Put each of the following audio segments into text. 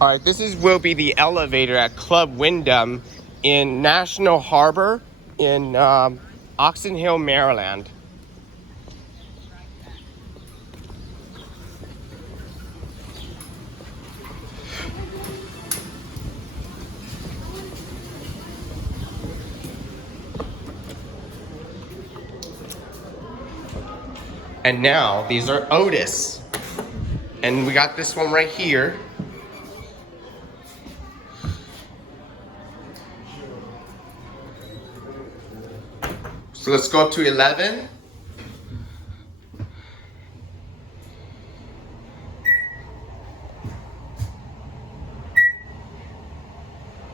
All right, will be the elevator at Club Wyndham in National Harbor in Oxon Hill, Maryland. And now these are Otis. And we got this one right here. So let's go up to 11.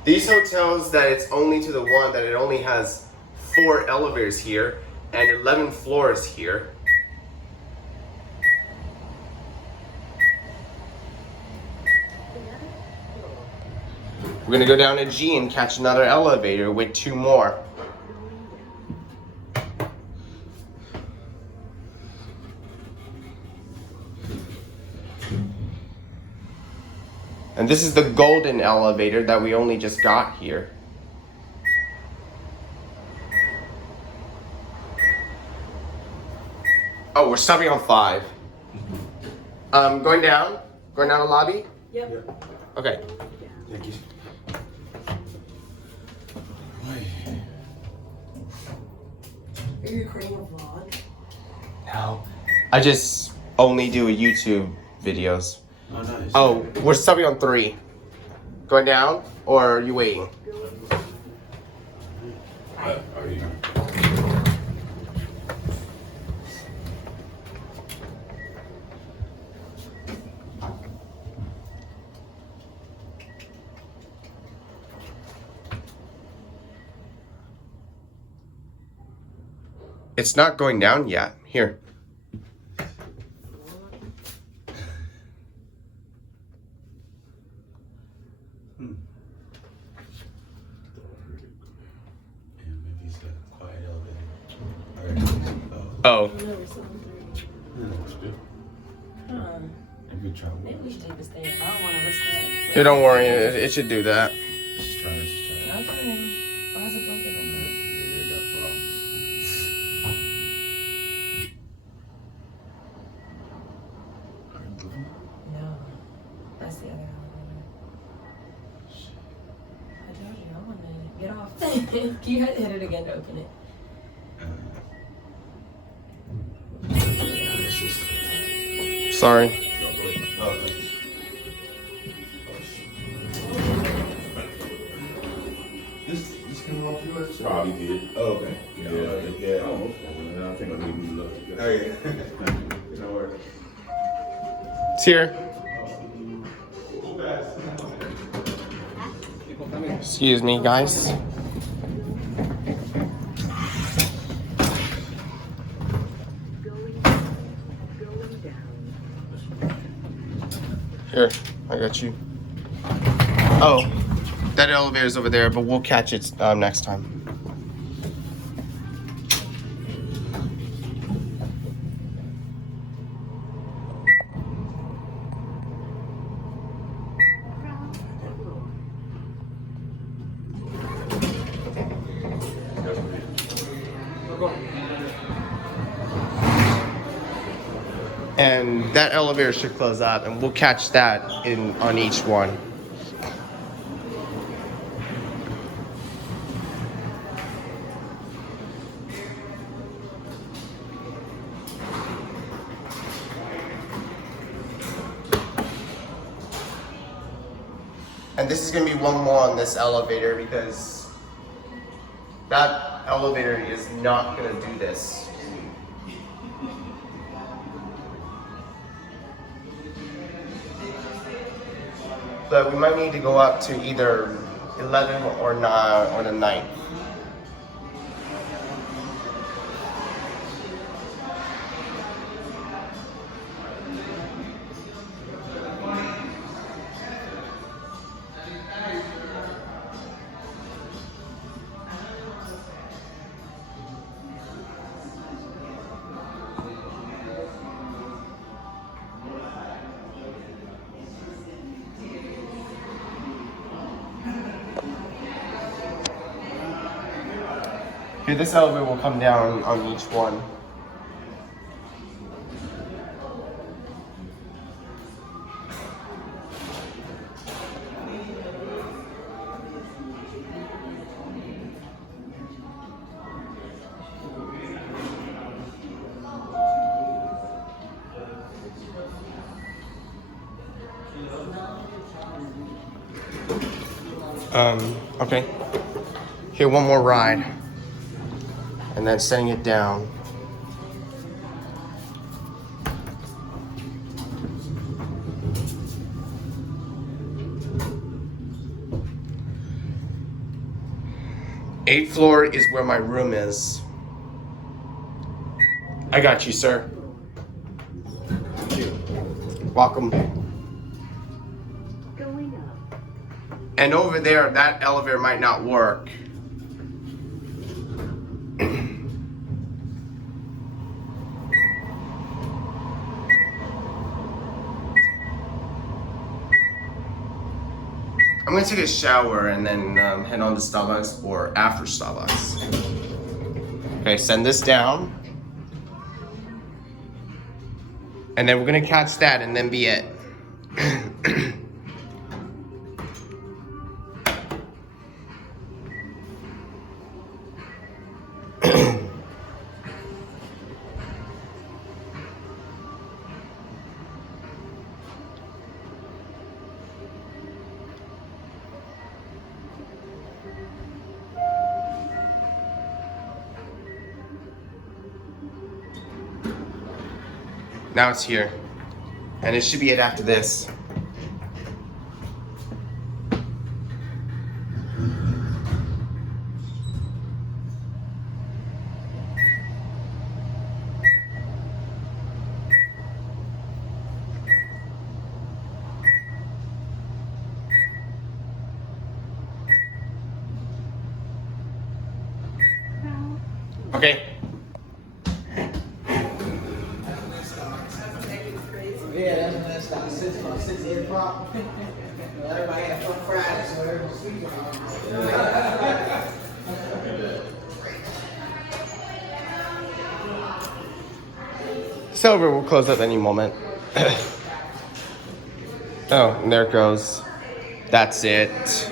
These hotels that it's only to the one that it only has 4 elevators here and 11 floors here. We're gonna go down to G and catch another elevator with 2 more. And this is the golden elevator that we only just got here. Oh, we're stopping on 5. Going down to lobby? Yep. Okay. Thank you. Are you recording a vlog? No. I just only do YouTube videos. Oh, nice. Oh, we're stopping on 3. Going down, or are you waiting? Are you? It's not going down yet. Here. Oh. Maybe we should take this thing. I don't want to risk that. Here, don't worry. It should do that. Just try. Okay. Why is it broken like that? Yeah, I got problems. No. That's the other elevator. I told you, I want to get off. You had to hit it again to open it. Sorry. This came off yours? Probably did. Oh, okay. Yeah. Almost. I think I need to look. Oh, yeah. No worries. It's here. Excuse me, guys. Here, I got you. Oh, that elevator's over there, but we'll catch it next time. And that elevator should close up, and we'll catch that on each one. And this is gonna be one more on this elevator because that elevator is not gonna do this. But we might need to go up to either 11 or 9 or the 9th. Here, this elevator will come down on each one. Okay. Here, one more ride. And then setting it down. Eighth floor is where my room is. I got you, sir. Welcome. Going up. And over there, that elevator might not work. I'm gonna take a shower and then head on to Starbucks or after Starbucks. Okay, send this down. And then we're gonna catch that and then be it. Now it's here. And it should be it after this. Okay. Yeah, that's when that starts. 6 o'clock, 6, 8 o'clock. Everybody had fun Friday, so everyone's sleeping. Silver will close up any moment. Oh, and there it goes. That's it.